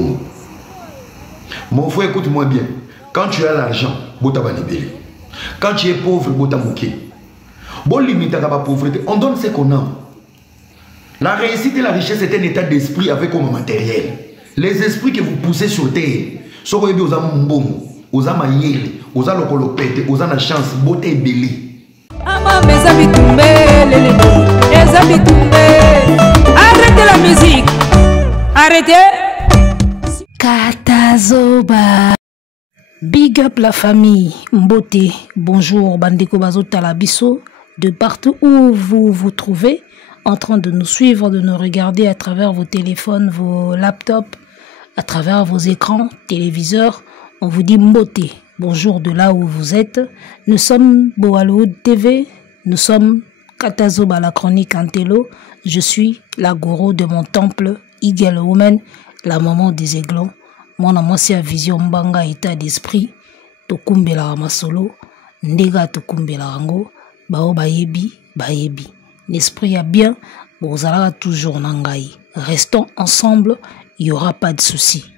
mbongo. Mon frère, écoute-moi bien. Quand tu as l'argent, bota banibeli. Quand tu es pauvre, bota mouké. Bon limite à la pauvreté, on donne ce qu'on a. La réussite et la richesse est un état d'esprit avec comme matériel. Les esprits que vous poussez sur terre, ce que vous avez mbongo, vous avez mayele, vous avez lokolopete, vous avez la chance, boté belé. Arrêtez la musique. Arrêtez. Katazoba. Big up la famille. Mbote. Bonjour Bandeko Bazota Labiso. De partout où vous vous trouvez, en train de nous suivre, de nous regarder à travers vos téléphones, vos laptops, à travers vos écrans, téléviseurs, on vous dit Mbote. Bonjour de là où vous êtes. Nous sommes Boalo TV. Nous sommes Katazoba, la chronique Antelo. Je suis la gourou de mon temple, Eagle Woman, la maman des aiglons. Mon amour, c'est vision mbanga état d'esprit. Tokumbela ramasolo, ndega tokumbela rango, bao bayebi, bayebi. L'esprit a bien, bozala toujours nangai. Restons ensemble, il n'y aura pas de soucis.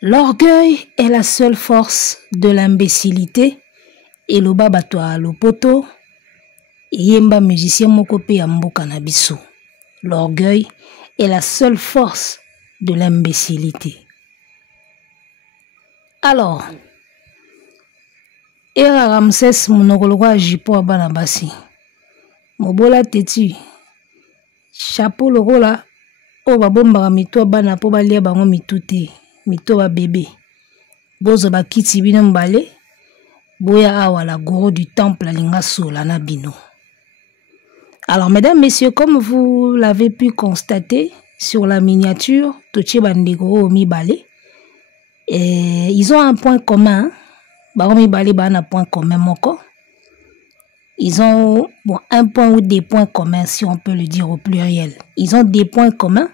L'orgueil est la seule force de l'imbécilité. Et le babatwa lopoto, yemba musicien mokope ya mboka na biso. L'orgueil est la seule force de l'imbécilité. Alors, Era Ramsès monokoloka jipo abana basi. Mobola teti. Chapeau lokola o babomba mito bana po balia bango mitute. Mito ba bébé. Bozo ba kiti bino mbale. Boya awa la gourou du temple linga sola na bino. Alors mesdames, messieurs, comme vous l'avez pu constater sur la miniature, Toche Bandego mi balé. Ils ont un point commun. Baromi balé ba un point commun moko. Ils ont un point ou des points communs, si on peut le dire au pluriel. Ils ont des points communs.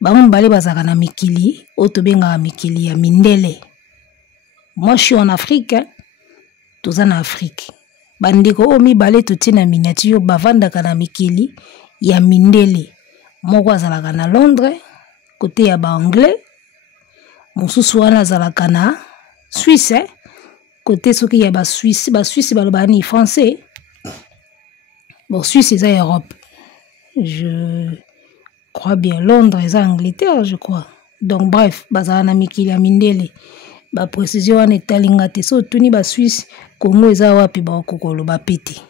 Baromi balé bazaka na mikili, otobenga mikili ya mindele. Moi je suis en Afrique, hein. Tous en Afrique. Bandeko omi balé toti na miniature bavandaka na mikili ya mindele. Moko azalaka na Londres, côté ya ba anglais. Mosusu wana azalaka na Suisse, hein? Côté soki ya ba Suisse balobaka ni français. Bon, Suisse c'est Europe. Je crois bien Londres c'est Angleterre, je crois. Donc bref, bazala na mikili ya mindele. Ba précision wana etalinga te so tuni ba Suisse Congo eza wapi ba kokolo ba pete.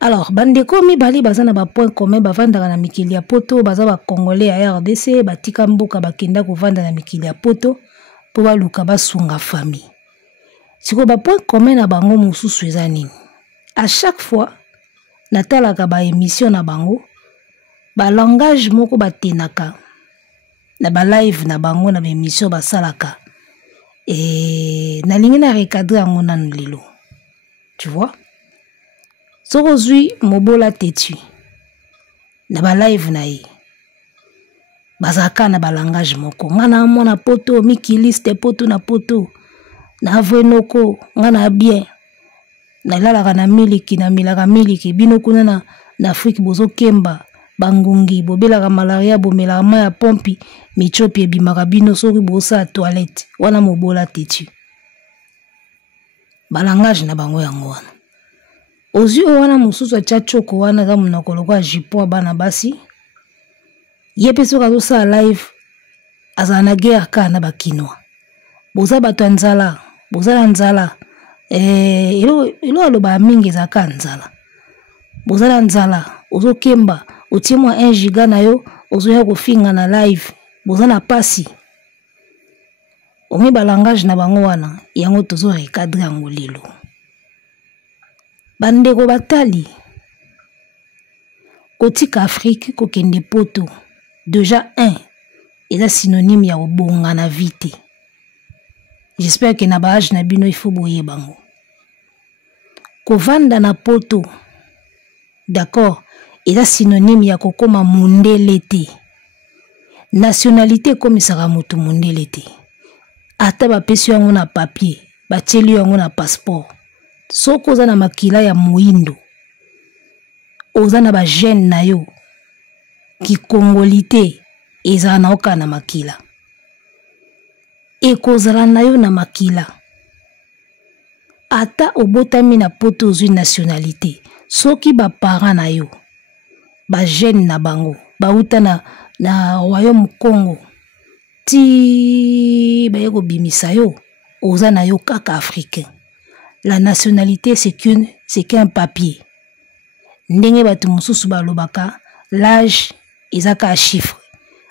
Alors bandeko mibali baza na ba point commun bavandaka na mikili ya poto, baza ba congolais ya RDC, batika mboka bakenda kovanda na mikili ya poto po baluka basunga famille. Siko ba point commun na bango mosusu eza nini? À chaque fois natalaka ba émission na bango, ba langage moko batenaka na ba live na bango na ba émission basalaka. Et nalingi na recadrer yango nanu lelo. Tu vois? Sorozui mobola tetu. Na ba live na ye. Bazaka na ba langage moko. Ngana mona poto mikiliste poto na poto. Na avwenoko ngana bien. Na lalaka na miliki na milaka miliki bino kuna na Afrique bozo kemba bangungi bobelaka malaria bomelaka ma ya pompi michopi ebimaka bino soki bosa toilette wana mobola tetu. Balangage na bango yango wana. Ozu wana mususu atia choko wana za munokolo kwa jipo bana basi. Yepe soka zosa live azana guerre kana bakinwa. Boza bato nzala, boza nzala. Ilo aloba mingi za kanzala. Boza nzala, ozo kemba, otiemwa 1 giga na yo, ozo ya kofinga na live. Boza na pasi. Omi balangage na bango wana, yango tozo recadrer yango lelo. Bandeko batali. Kotika Afrique kokende poto. Déjà 1. Eza synonyme ya obonga na vite. J'espère que na baage na bino il faut boye bango. Kovanda na poto. D'accord. Eza synonyme ya kokoma mundele te. Nationalité comme saka mutu mundele te. Ata bapesi yango na papier, batieli yango na passeport. Soko za na makila ya muindo. ozana ba gène na yo ki congolité ezala na oka na makila ekozala na yo na makila ata obotami na poto ozwi nationalité soki ba parents na yo ba gène na bango bauta na royaume Congo ti baye kobimisa yo oza na yo kaka africain. La nationalité c'est qu'un papier. Ndenge batu mususu balobaka l'âge ezaka a chiffre.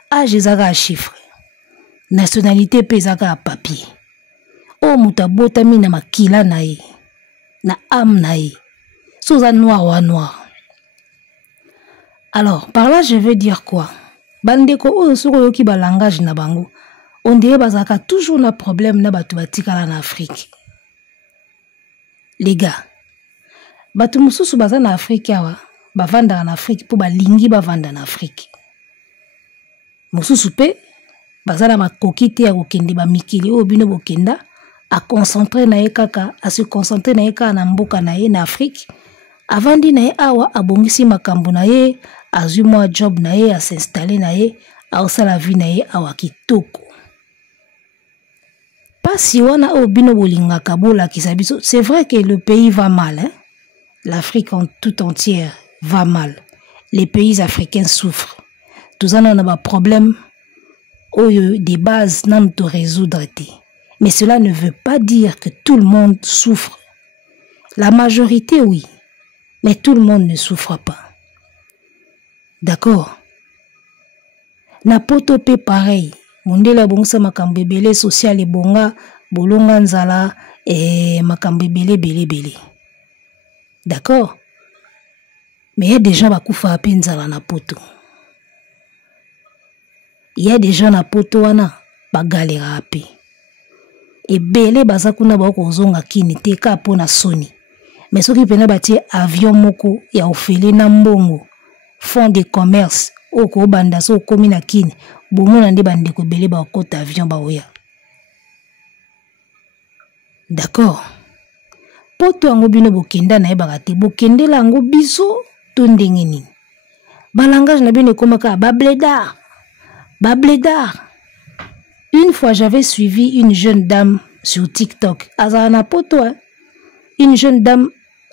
Âge ezaka a chiffre. Nationalité pe ezaka a papier. O muta botami na makila na ye. Na âme na ye. Soza noir ou noir. Alors, par là je veux dire quoi? Bandeko o soko yoki ba langage na bango. On dirait bazaka toujours na problème na batu batikala na Afrique. Les gars, batu mususu baza na Afrique awa, bavanda na Afrique po balingi bavanda na Afrique. Mususu pe baza na makoki te ya kokende ba mikili o bino bokenda a concentrer na ye kaka, a se concentrer na ye kaka na mboka na ye na Afrique. Avandi na ye awa abongisi makambo na ye, azwi mwa job na ye, a s'installer na ye, a osala vie na ye awa kitoko. Si on a obino bolingaka bola kisabiso, c'est vrai que le pays va mal, hein? L'Afrique en tout entière va mal. Les pays africains souffrent. Tous en ont un problème des bases n'ont pas résoudre. Mais cela ne veut pas dire que tout le monde souffre. La majorité, oui. Mais tout le monde ne souffre pas. D'accord? Napoto pe pareil. Mondela bongsa makambo ebele social ebonga bolonga nzala makambo ebele bele. D'accord? Mais il y a des gens bakufa ape nzala na poto. Il y a des gens na poto wana bagalera ape. Ebele bazakuna bakozonga kini te ka pona soni. Mais soki pena batie avion moko ya ofele na mbongo fond de commerce oko banda so komi na kini bomona nde bandeko bele ba kota avion ba oya. D'accord? Poto yango bino bokenda na yebaka te bokendela yango biso to ndenge nini. Ba langage na bino ekomaka babledar. Babledar. Une fois j'avais suivi une jeune dame sur TikTok. Azana poto hein? Une jeune dame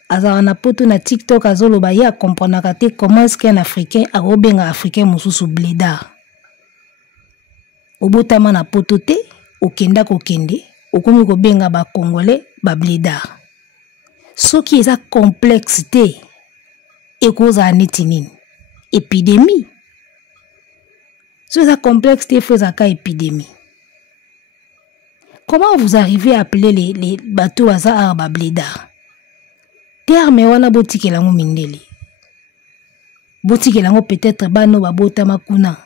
azana poto na TikTok azoloba ya comprendre kate comment est-ce qu'un africain a obenga africain mususu bledar. Obotama na poto te okenda kokende okomi kobenga ba congolais ba bledar. Soki eza complexité ekoza neti nini épidémie. So eza complexité faisant ka épidémie. Comment vous arrivez à appeler les bateaux à ba bledar? Terme wana botikela ngo mindele. Botikela ngo peut-être bano babotama kuna.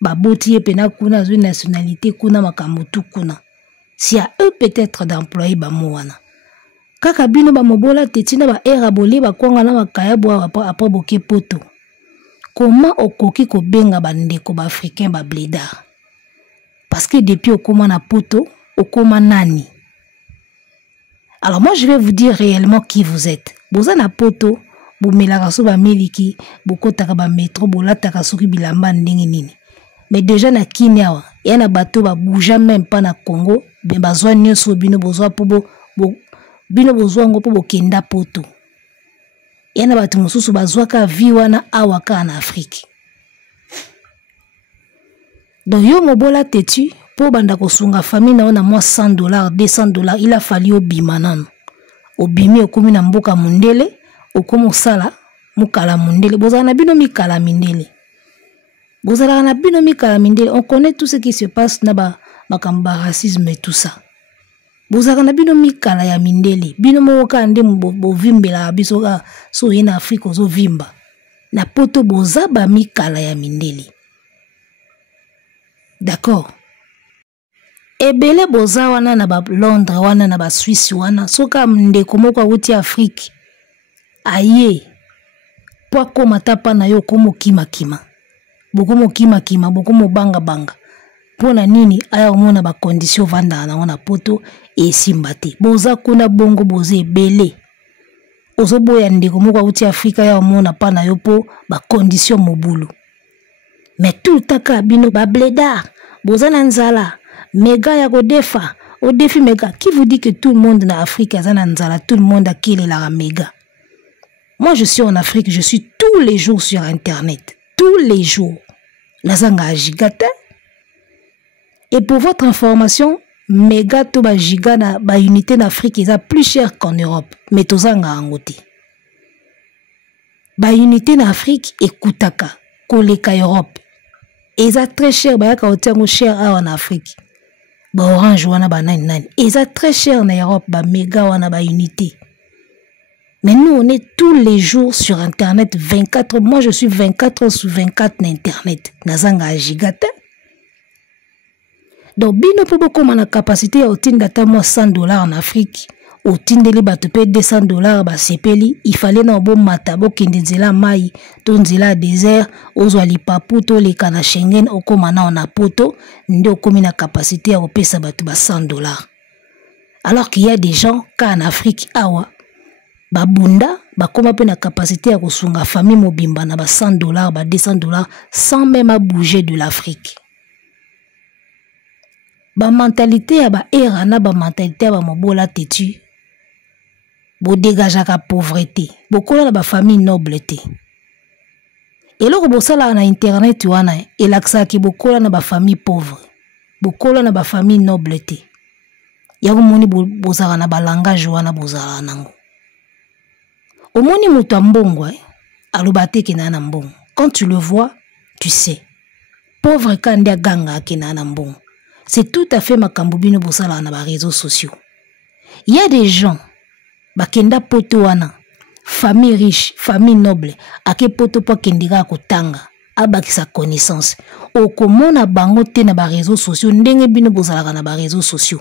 Baboti ye pena kuna zwi nationalité kuna makambo kuna. Si à eux peut-être d'employer ba moana. Kaka bino ba mobola tetina ba era bolé ba kwanga na makaya bo après boké poto. Comment okoki ko benga bandeko ba africain ba bledar? Parce que depuis okoma na poto, okoma nani? Alors moi je vais vous dire réellement qui vous êtes. Boza na poto, bo melaka so ba miliki, bo kotaka ba métro, bo lataka soki bilamba ndenge nini. Mais déjà na Kenya, ya na bateau ba bouger même pas na Congo, ben bazwa nyonso bino bozwa po bino bozwa ngo po bokenda poto. Ya na batu mususu bazwa ka vi wana awaka na Afrique. Donc yo mobola tetu po banda kosunga famille na ona moi $100, $200, il a fallu obima nano. Obimi okomi na mboka mundele, okomo sala mukala mundele, bozala na bino mikala mindele. Bozala na bino mikala mindele, on connaît tout ce qui se passe na ba makamba racisme et tout ça. Bozala na bino mikala ya mindele, bino moka ande bo vimbela biso ka so yena Afrique ozo vimba. Na poto bozaba mikala ya mindele. D'accord? Ebele boza wana na ba Londres wana na ba Suisse wana soka ndeko moko awuti Afrique aye po koma tapa na yo komo kima bokomo kima bokomo banga pona nini aya omona ba condition vanda na wana poto e simbate boza kuna bongo boze ebele ozoboya ndeko moko uti Afrika ya omona pa na yo po ba condition mobulu. Mais tout le temps ka bino ba blédard, bozana nzala, méga ya kodefa, au défi méga. Qui vous dit que tout le monde en Afrique a nzala, tout le monde a kill la méga? Moi je suis en Afrique, je suis tous les jours sur internet, tous les jours. Nazanga gigata. Et pour votre information, méga to ba giga na ba unité d'Afrique est plus cher qu'en Europe. Mais tozanga angote. Ba unité d'Afrique est kutaka, koleka Europe. Et ça très cher, bah yaka otango cher en Afrique. Ba orange wana ba 99. Et ça très cher en Europe, ba méga wana ba unité. Mais nous on est tous les jours sur internet 24. Moi je suis 24 sur 24 na internet. Nazanga gigata. Donc bino po boko mana capacité à otinda ta moi $100 en Afrique. Otindeli ba te paye $200 ba sepeli, il fallait na bo mata bo kindenzela mai to nzela désert ozwa lipapu to le kana Schengen okoma na ona poto nde okomi na capacité à opesa batu ba $100. Alors qu'il y a des gens ka en Afrique awa ba bunda ba koma pe na capacité à kosunga famille mobimba na ba $100 ba $200 sans même bouger de l'Afrique. Ba mentalité ya ba era na ba mentalité ya ba mobola tetu. Bo dégagaka pauvreté. Bokola na ba famille noble te. Et loko bosala na internet wana elaksa ki bokola na ba famille pauvre. Bokola na ba famille noble te. Yako moni bozala na ba langage wana bozala nango. Omoni mutu ambongo alobate ke na mbongo. Quand tu le vois, tu sais. Pauvre kandia ganga ke na mbongo. C'est tout à fait makambo bino bosala na ba réseaux sociaux. Il y a des gens bakenda poto wana famille riche, famille noble, ake poto po kendika kotanga, abakisa connaissance. Okomona bango te na ba réseaux sociaux, ndenge bino bozalaka na ba réseaux sociaux.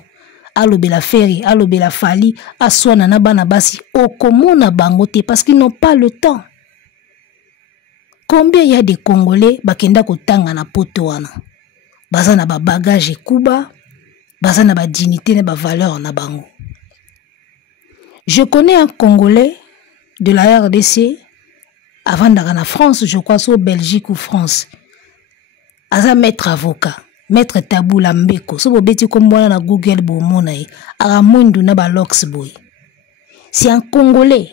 Alobela Ferry, alobela Fali, aswana na bana basi, okomona bango te parce qu'ils n'ont pas le temps. Combien il y a des Congolais bakenda kotanga na poto wana? Baza na ba bagage kuba, baza na ba dignité na ba valeur na bango. Je connais un Congolais de la RDC, avant d'aller en France, je crois, soit Belgique ou France. Aza maître avocat, maître Tabou Lambeko, so bobeti kombona na Google bomona e, ara mundu na ba lox boy. C'est un Congolais.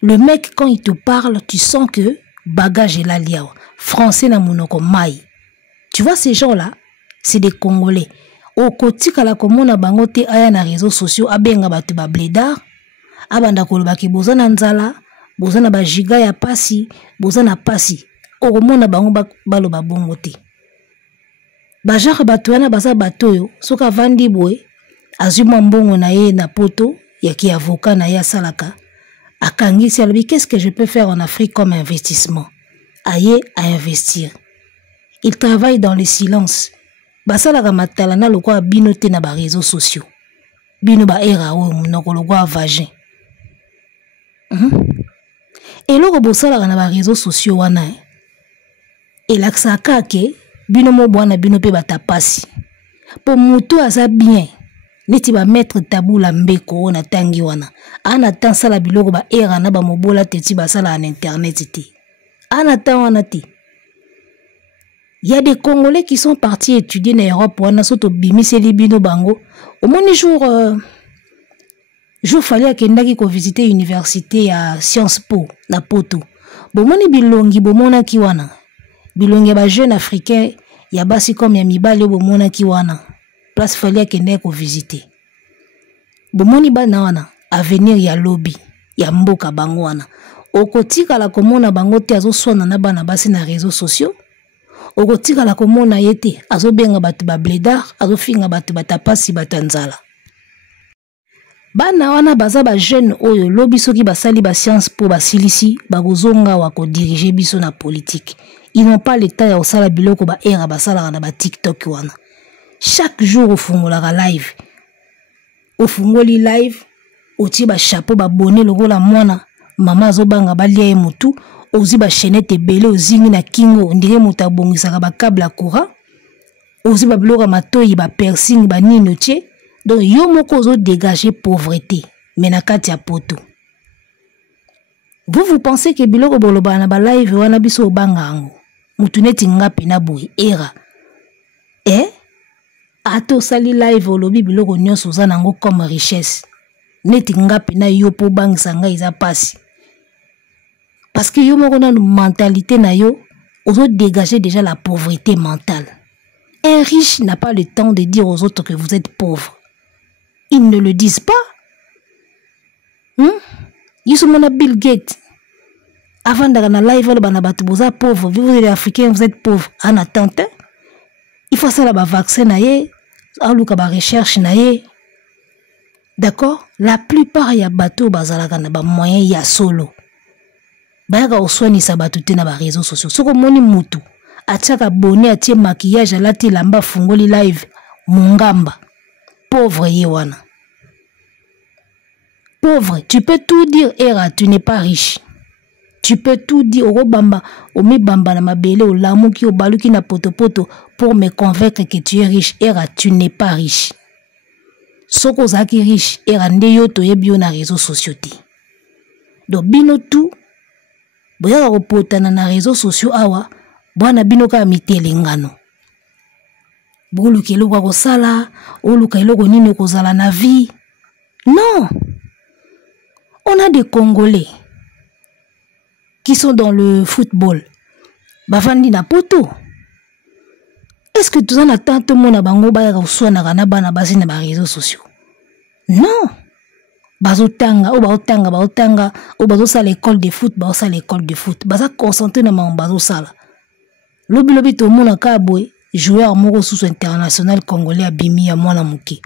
Le mec, quand il te parle, tu sens que bagage est là liao. Français na monoko mai. Tu vois ces gens-là, c'est des Congolais. Au kotika la komona bango te aya na réseaux sociaux abenga batu ba blédard abanda koloba ki bozana nzala bozana ba giga ya pasi bozana pasi okomona bango baloba bongo te ba genre batu wana baza batoyo soka vandi boy azuma mbongo na ye na poto ya ki avocat na ya salaka akangisi alobi qu'est-ce que je peux faire en Afrique comme investissement aye à investir. Il travaille dans le silence. Basala matala na lokwa bino te na ba réseaux sociaux. Bino ba era o munoko lokwa vagin. Et loko bosala na ba réseaux sociaux wana. Elaksa kake bino mo bwana bino pe batapasi. Po mutu aza bien. Neti ba mettre Tabou Lambeko na tangi wana. Ana tan sala biloko ba era na ba mobola teti basala en internet te. Ana tan wana te. Il y a des Congolais qui sont partis étudier en Europe. On a sauté bimisé libino bango. Au moins jour fallait que visiter l'université à Sciences Po na poto. Bon moni bilongi bomona kiwana. Bilongi ba jeune africain ya basi comme ya mibale bomona kiwana. Place fallait que visiter. Bon moni bana wana avenir ya lobby ya mboka bango wana. Okotika la komona bango te azo swana na bana basi na réseaux sociaux. Okotika la komona yete azo benga batu ba blédard azo finga batu batapasi batanzala. Bana wana baza ba jeune oyo lobi soki basali ba science po basilisi bagozonga wako diriger biso na politique. Ils n'ont pas le temps ya osala biloko ba era basala na ba TikTok wana. Chaque jour ofungola live. Ofungoli live oti ba chapeau ba bonnet lokola mwana mama azobanga balia ye mutu. Ozi ba chaînette belé ozingi na kingo ndire muta bongisaka ba câble à courant ozi ba biloko matoyi ba piercing ba nino tie donc yo moko ozo dégager pauvreté mais na kati ya poto Vous pensez que biloko boloba na ba live wana biso obanga ango. Mutu neti ngapi na boy era. Ato sali live olobi biloko nyonso oza nango comme richesse. Neti ngapi na yo po bangisa nga eza pasi. Parce que yo moko na mentalité na yo, ozo dégager déjà la pauvreté mentale. Un riche n'a pas le temps de dire aux autres que vous êtes pauvres. Ils ne le disent pas. Yusumona Bill Gates. Avant d'aller dans la live, vous êtes pauvre. Vous êtes africain, vous êtes pauvre. En attente, il faut ça là vaccin naie, la recherche naie. D'accord? La plupart ya bateau bazalaka na ba moyen ya solo. Bayaka oswani sa batute na ba réseaux sociaux. Soko moni mutu atiaka bonnet atie maquillage alati lamba fungoli live mungamba. Pauvre yewana. Pauvre, tu peux tout dire, Era, tu n'es pas riche. Tu peux tout dire, Orobamba, Omi Bamba na mabele, o lamuki, o baluki na potopoto, pour me convaincre que tu es riche. Era, tu n'es pas riche. Soko zaki riche, Era, ndeyo to yebio na réseaux sociaux ti. Donc, bino tout, boya repotana na réseaux sociaux awa, bwana bino ka mitele ngano. Boluki eloko kosala, oluka eloko nini kozala na vie. Non! On a des Congolais qui sont dans le football. Bavandi na poto. Est-ce que tout ça n'attend tout le monde à bango ba soit na kana bana basi na ba réseaux sociaux? Non. Bazotanga, o bazo sa l'école de foot, bazo sa l'école de foot. Baza concentré na ma bazo sala. Lobi to mona ka boy, joueur moko sous international congolais abimi ya mwana muke.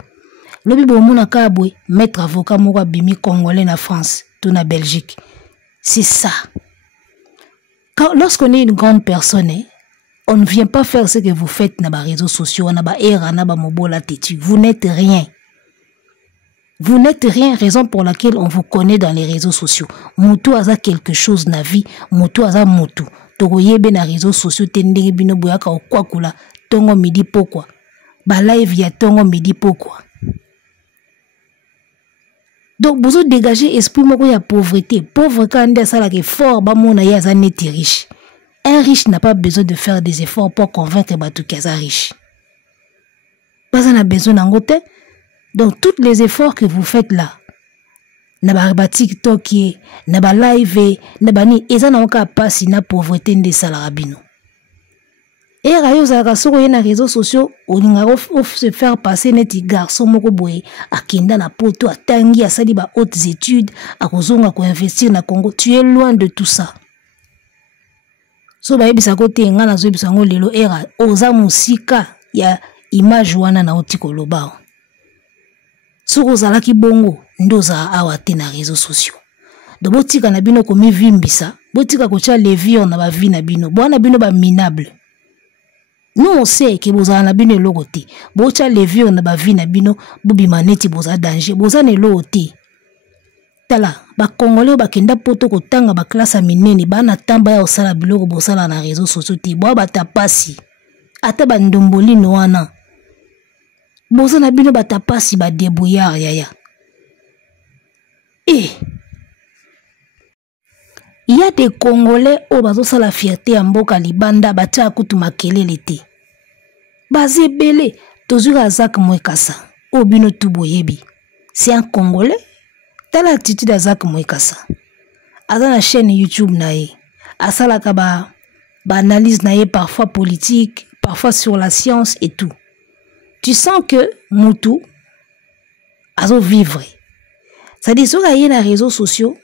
Lobi bomona kabwe, maître avocat moko bimi congolais na France, tout na Belgique. C'est ça. Lorsqu'on est une grande personne, on ne vient pas faire ce que vous faites na ba réseaux sociaux, na ba era, na ba mobola teti. Vous n'êtes rien. Vous n'êtes rien, raison pour laquelle on vous connaît dans les réseaux sociaux. Mutu aza quelque chose na vie, mutu aza mutu. Togoyebe na réseaux sociaux tendenge bino boyaka okwakula, tongo midi pokwa. Ba live ya tongo midi pokwa. Donc, vous avez dégagé esprit moko ya pauvreté. Pauvre quand on ça là que fort, bah mon aya ça n'est riche. Un riche n'a pas besoin de faire des efforts pour convaincre batou qu'il est riche. Pas on a besoin d'un côté. Donc, tous les efforts que vous faites là, na ba TikTok, na ba live, na ba ni, eza na oka pasi na pauvreté de salarabino. Et rayo zaka soko na réseaux sociaux, on se faire passer neti garçon moko boye akenda na poto atangi asali ba hautes études akozonga ko investir na Congo. Tu es loin de tout ça. So ba yebisa kote nga na zo yebisa ngo lelo era oza musika ya image wana na otiko lobao. Soko zalaki bongo ndoza awa te na réseaux sociaux. Do botika na bino komi vimbisa, botika ko cha levier na ba vie na bino. Bwana bino ba minable. Nous on sait que vous avez bien le côté. Bocha levier on a ba vie na bino, bobi maneti boza danger, boza ne loté. Tala, ba Congolais ba kenda poto ko tanga ba classe minene, ba na tamba ya osala biloko bosala na réseaux sociaux ti, bo ba tapasi. Ata ba ndomboli no wana. Boza na bino ba tapasi ba débrouillard yaya. Il y a des Congolais au bazo sa la fierté en mboka libanda batia kutu makelele te. Bazé belé, tozura Zak Mwekasa, au bino tuboyebi. C'est un Congolais? T'as l'attitude à Zak Mwekasa. Aza na chaîne YouTube nae. Asala kaba analyse nae parfois politique, parfois sur la science et tout. Tu sens que Moutou azo vivre. Ça dit sur les réseaux sociaux,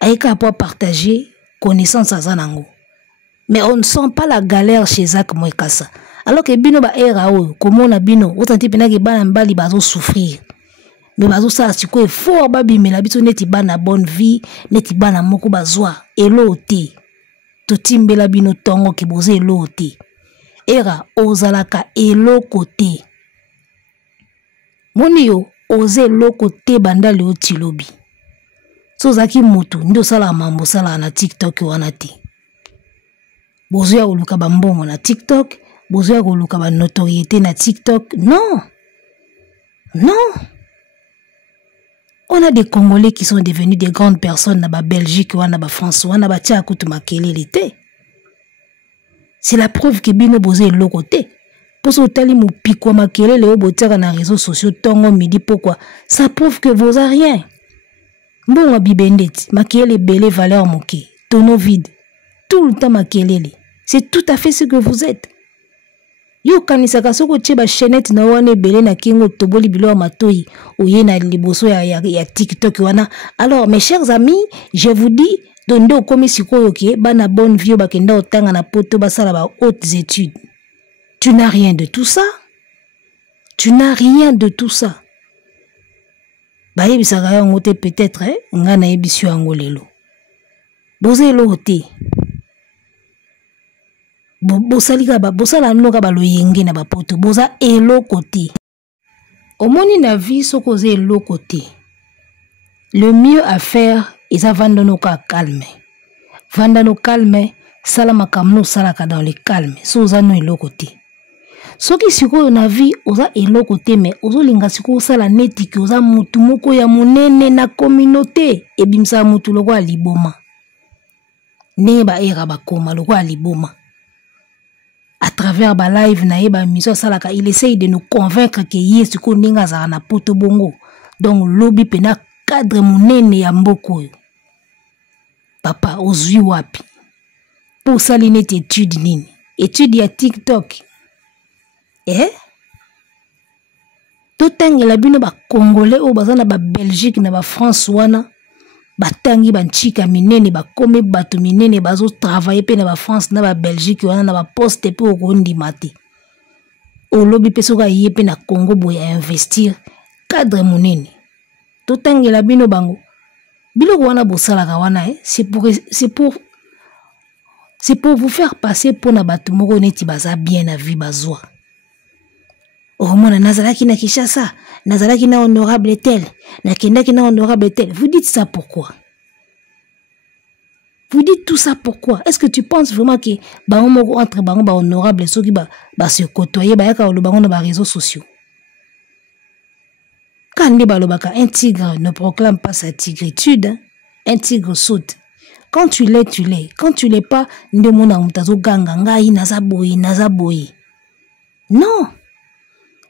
aïka pour partager connaissance à Zanango. Mais on ne sent pas la galère chez Zak Mwekasa. Alors que bino ba era o, comme on a bino, autant type na ke bana mbali bazo souffrir. Mais bazo sa siko fort babi mais la biso neti bana bonne vie, neti bana moko bazwa elote. To timbela bino tongo ki boze elote. Era ozalaka eloko te. Moni yo oze eloko te bandali o tilobi. So zaki mutu ndo sala mambo sala na TikTok wana te. Bozo ya oluka bambongo na TikTok, bozo ya oluka ba notoriété na TikTok. Non. Non. On a des Congolais qui sont devenus des grandes personnes dans la Belgique, ou dans la France, ou dans la Tchèque. C'est la preuve que Bino Bozé est l'autre côté. Pour ce que vous piquez makele les obotiaka na réseaux sociaux tongo midi pourquoi ça prouve que vous avez rien. Bon abibendeti makele belé valeur moké tonneau vide tout le temps makele c'est tout à fait ce que vous êtes. Yo kanisaka soko tcheba chaînette na wane belé na kingo toboli bilo matoi oye na liboso ya TikTok wana. Alors mes chers amis, je vous dis dondo komi sikoyo ke bana bonne vieux bakenda otanga na poto basala ba hautes études. Tu n'as rien de tout ça. Tu n'as rien de tout ça. Baye bisaka yango te peut-être nga na yebisu yango lelo. Boze lo te. Bosalika ba bosala noka ba loyenge na ba poto boza elo côté. Omoni na vie soko ze elo côté. Le mieux à faire est à vendre nos calme. Vendre nos calme, salama kamno salaka dans le calme. Soza no elo côté. Soki sikoyo na vie oza eloko te me ozolinga sikoyo sala neti ke oza mutu moko ya monene na communauté ebimsa mutu loko a liboma ne ba era bakoma loko a liboma à travers ba live na eba miso salaka il essaye de nous convaincre que yesu ko ndinga za na poto bongo donc lobi pena cadre monene ya mboko papa ozwi wapi pour sali neti étude nini étude ya TikTok. Totangela bino ba Congolais o bazana ba Belgique na ba France wana batangi ba nchika minene ba komi bato minene bazo travailler pe na ba France na ba Belgique wana na ba poste pe okondi mate o lobi pe soka yepe na Congo boya investir cadre monene totangela bino bango biloko wana bosala ka wana c'est pour vous faire passer pour na bato moko neti baza bien na vie bazwa. Oh mon nazalaki na Kinshasa, nazalaki na honorable tel, na kendaki na honorable tel. Vous dites ça pourquoi? Vous dites tout ça pourquoi? Est-ce que tu penses vraiment que bango entre bango ba honorable ceux qui ba se côtoyer ba yaka lo bango na ba réseaux sociaux? Quand ba lo baka un tigre ne proclame pas sa tigritude, hein? Un tigre saute. Quand tu l'es, tu l'es. Quand tu l'es pas, ndemona mutazo ganga ngai nazaboyi. Non.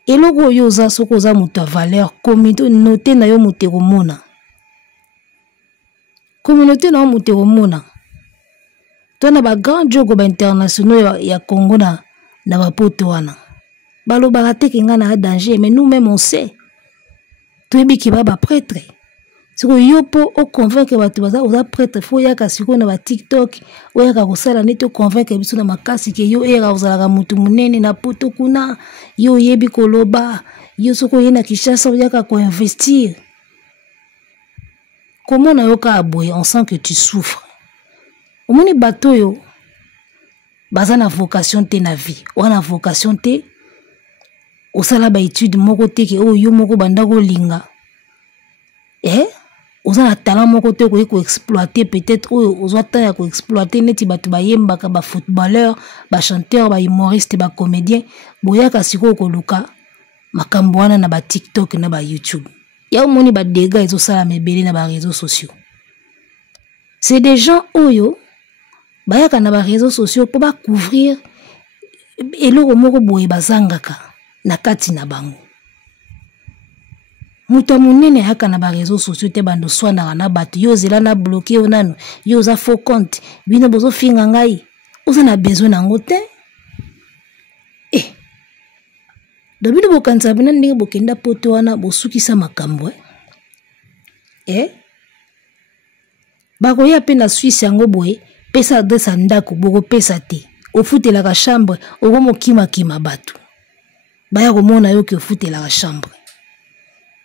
Et logo yoza soko za muta valeur communauté na yo muteromona. Communauté na yo muteromona. Tona ba grand jogo ba internationaux ya Congo na ba poto wana. Balo barate kinga na danger mais nous-mêmes on sait. Toyebi ki ba prêtre. Siko yo po o convaincre batu baza oza prêtre fo yaka siko na ba TikTok o yaka kosala neti o convaincre biso na makasi ke yo era ozalaka mutu munene na poto kuna yo yebi koloba yo soko ye na Kinshasa o yaka ko investir. Comment na yo ka aboye on sent que tu souffres. Omoni bato yo baza na vocation te na vie o na vocation te o sala ba étude moko te ke o yo moko banda ko linga oza na talent moko te ko exploiter peut-être o ozo tanya ko exploiter neti batu ba yembaka ba footballeur ba chanteur ba humoriste ba comédien boyaka siko ko luka makambo wana na ba TikTok na ba YouTube ya omoni ba dégâts ezo sala mebele na ba réseaux sociaux. C'est des gens oyo bayaka na ba réseaux sociaux pour ba couvrir eloko moko boye bazangaka na kati na bango. Muta munene haka na ba réseaux sociaux te bando swana na batu yo zela na bloqué onano yo za faux compte bino bozo finga ngai oza na besoin nango te dobino bokanza bina ndenge bokenda poto wana bosukisa makambo bakoya pe na Suisse yango boye pesa adresse ndako boko pesa te ofutela ka chambre okomo kima batu baya komona yo ke ofutela ka chambre.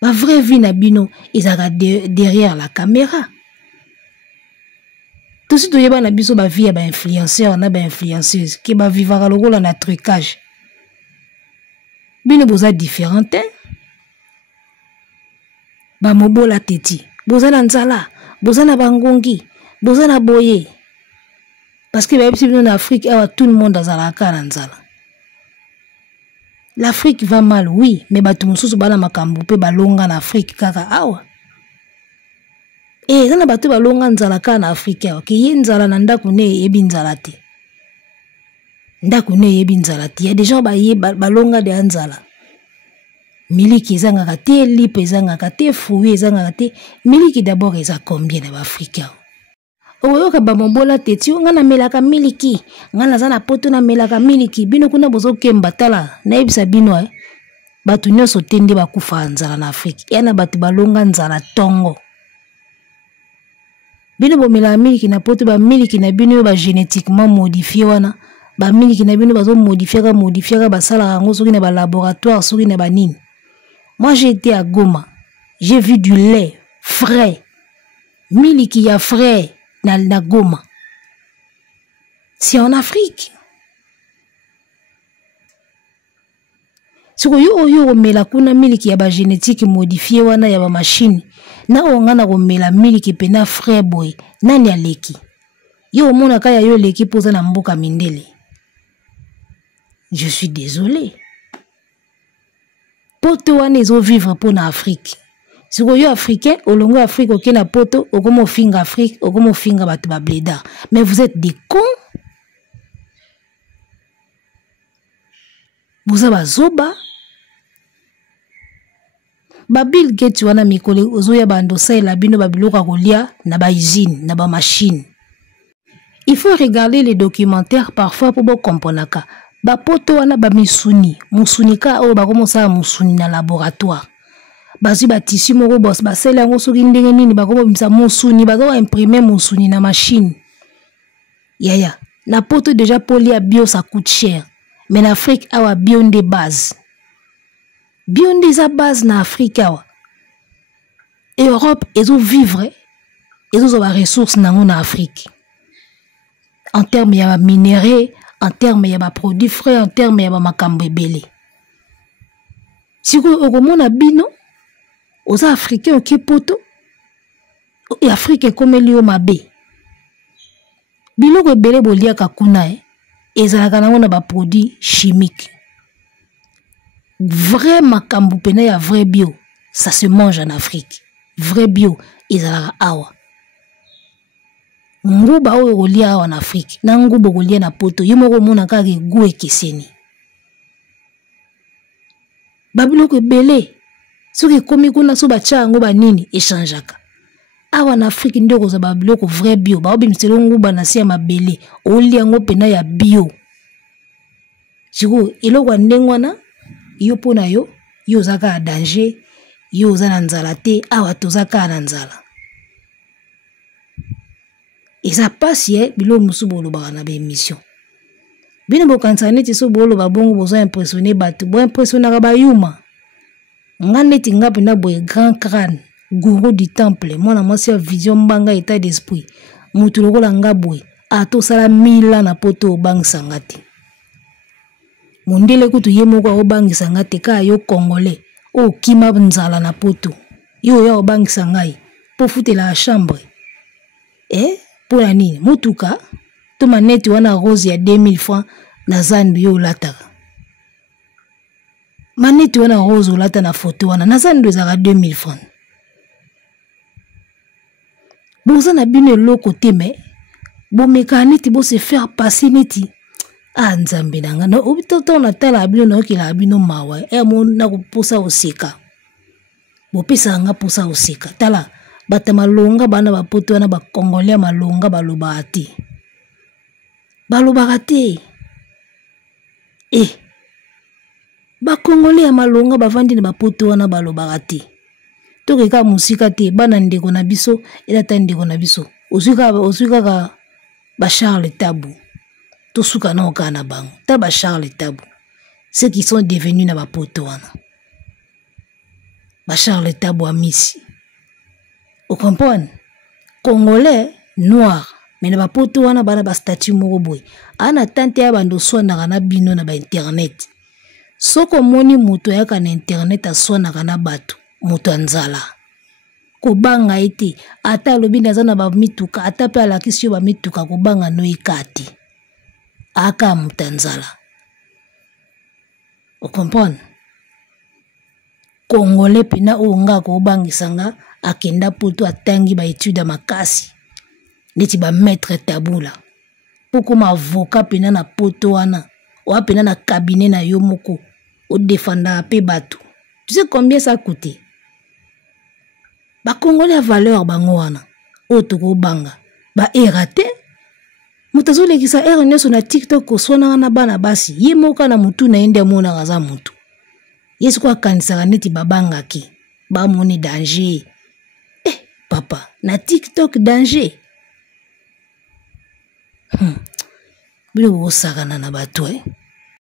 La vraie vie nabino est derrière la caméra. Tout ce qui est na biso ba vie ba influenceur na ba influenceuse qui ba vivre le rôle na trucage. Bino boza différent hein. Ba mobola teti, boza na nzala, boza na bangongi, boza na boye. Parce que ba bino na Afrique tout le monde azalaka na nzala. L'Afrique va mal, oui, mais batu mususu bala makambo pe balonga na Afrique kaka awa. Eh, zana batu balonga nzala ka na Afrika. Ke ye nzala na ndaku ne yebi nzala te. Ndaku ne yebi nzala te. Ya des gens balonga de nzala. Miliki ezanga te, lipe ezanga te, fruit ezanga te. Miliki d'abord eza combien na Afrika? Oyoka ba mobola teti ngana melaka miliki. Ngana zana poto na melaka miliki. Bino kuna bozo kemba tala. Na yebisa bino batu nyonso tende bakufa nzala na Afrika. Yana batu balonga nzala tongo. Bino bomela miliki na poto ba miliki na bino ba génétiquement modifié wana. Ba miliki na bino bazo modifier ka basala rango soki na ba laboratoire soki na ba nini. Moi j'ai été à Goma. J'ai vu du lait frais. Miliki ya frais na Goma. C'est en Afrique. Siko yo mela kuna miliki ya ba génétique modifié wana ya ba machine. Na ongana komela miliki pena frais boy. Nani aleki? Yo mona kaya yo leki poza na mboka mindele. Je suis désolé. Poto wana ezo vivre pour na Afrique. Siko yo africain, olongo Afrique ok na poto, okomo finga Afrique, okomo finga batu ba bleda. Mais vous êtes des cons. Vous avez zoba. Ba Bill Gates wana mikole ozoya bando la bino babiloka kolia na ba usine, na ba machine. Il faut regarder les documentaires parfois pour bo komponaka. Ba poto wana ba misuni, musunika o ba komosa musuni na laboratoire. Bazi ba tissu moko boss ba sela ngo soki ndenge nini ba ko bimisa musuni ba ko imprimer musuni na machine. Yaya, na poto déjà poli à bio ça coûte cher. Mais en Afrique awa bio de base. Bio de base na Afrique awa. Europe ezo vivre ezo ba ressources na Afrique. En termes ya minéraux, en termes ya produits frais, en termes ya makambo ebele. Siko okomona bino oza africain oki poto e Afrique komeli yo mabe. Biloko ebele boliaka kuna ezalaka nango na ba produits chimiques. Vrai makambo pena ya vrai bio, ça se mange en Afrique. Vrai bio ezalaka awa. Nguba oyo kolia awa na Afrique, na nguba kolia na poto, yo moko mona kaka ego ekeseni. Babiloko ebele, soki ekomi kuna so batya yango banini echangeaka. Awa na Afrique nde koza babiloko vrai bio, baobimiselo nguba na si ya mabele, olia yango pena ya bio. Siko eloko ya ndenge wana, yo pona yo ozaka ya danger, yo oza na nzala te, awa tozaka na nzala. Eza pasi bilo musu bolobaka na ba émission. Bino bokanisa neti so boloba bongo bozo impressionner batu, bo impressionnaka ba yuma. Nga neti nga pena boye grand crâne, gourou du temple, mwana mwasi ya vision mbanga état d'esprit. Mutu lokola nga boye, ato sala 1000 ans na poto obangisa nga te. Mondele kutu ye moko obangisa nga te ka yo congolais, o kima nzala na poto. Yo ya obangisa ngai, po futela la chambre. Pour la nini, mutuka, to maneti wana rose ya 2000 francs na zandu yo lataka. Maneti wana rose olata na photo wana na zandu ezaka 2000 francs. Boza na bino loko te me, bo meka neti bo se faire passer neti. Ah nzambe nanga, na obitoto na tala abino na okila abino mawa, mo na kuposa osika. Bo pesa nga posa osika, tala. Bata malonga bana bapoto wana ba Congolais malonga balobaka te. Balobaka te. Ba Congolais malonga bavandi na bapoto wana balobaka te. Tokeka musika te bana ndeko na biso elata ndeko na biso. Osuka ka ba Charles Tabu. Tosuka na okana bango. Ta ba Charles Tabu. Ceux qui sont devenus na bapoto wana. Ba Charles Tabu amisi. Vous comprenez? Congolais noir, mais ne va pas tout wana bana ba statut moko boy. Ana tante ya bando swana na bino na ba internet. Soko moni moto ya kana internet aswana kana bato, moto anzala. Ko banga ete ata lobi nazana ba mituka, ata pe ala kisio ba mituka ko banga no ikati. Aka mutanzala. Vous comprenez? Congolais pina o nga ko bangisanga akenda poto atangi ba étude makasi neti ba maître tabula poko ma avocat pena na poto wana o pena na cabinet na yo moko o défendre pe bato. Tu sais combien ça coûte? Ba congolais valeur bango wana o toko banga ba erate mutazo lekisa neso na TikTok osona wana bana basi ye moka na mutu na ende mona kaza mutu yesu kwa kanisa neti babanga ki ba moni danger. Papa na TikTok danger. Bilo osakana na bato